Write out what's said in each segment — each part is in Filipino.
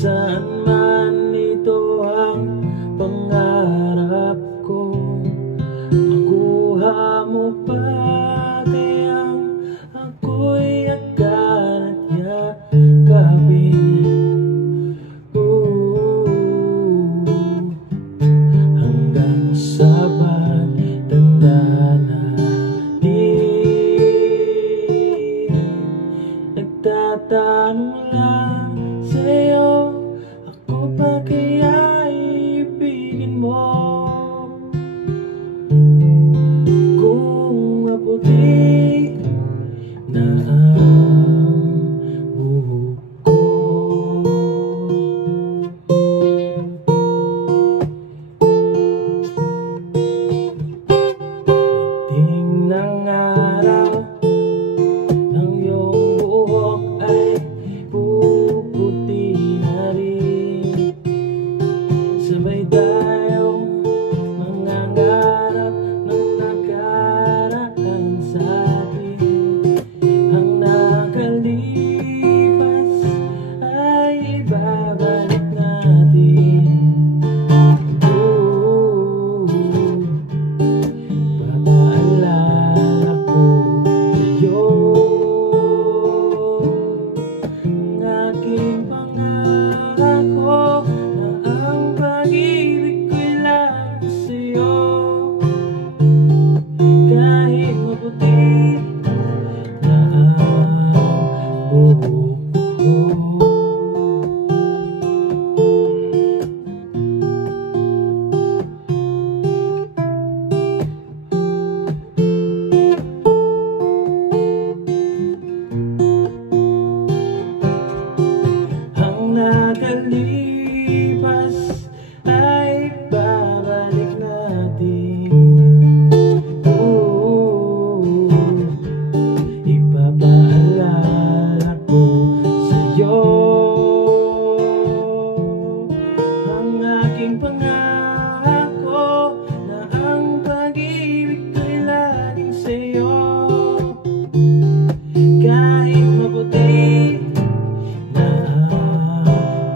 saan man ito ang pangarap ko, makuha mo pa kayang ako'y agad at yakapin. Hanggang sa pagtanda natin, nagtatanong lang sa'yo, ako pa kaya ibigin mo? Kung maputi na ang buhok ko, dating ng araw, ang iyong buhok ay puputi na rin. Sabay tayong mangangarap ng nakaraan sa atin. Ang nakalipas ay ibabalik natin. Papaalala ko sa'yo ang aking pangako na ang pag-ibig ko'y lang sa'yo. Kahit maputi na ang buhok ko, ang nakalipas ay babalik natin. Ipapaalala ko sa'yo ang aking pangako na ang pag-ibig ko'y laging sa'yo. Kahit maputi na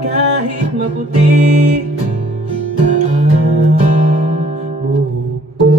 kahit maputi na ang buhok ko.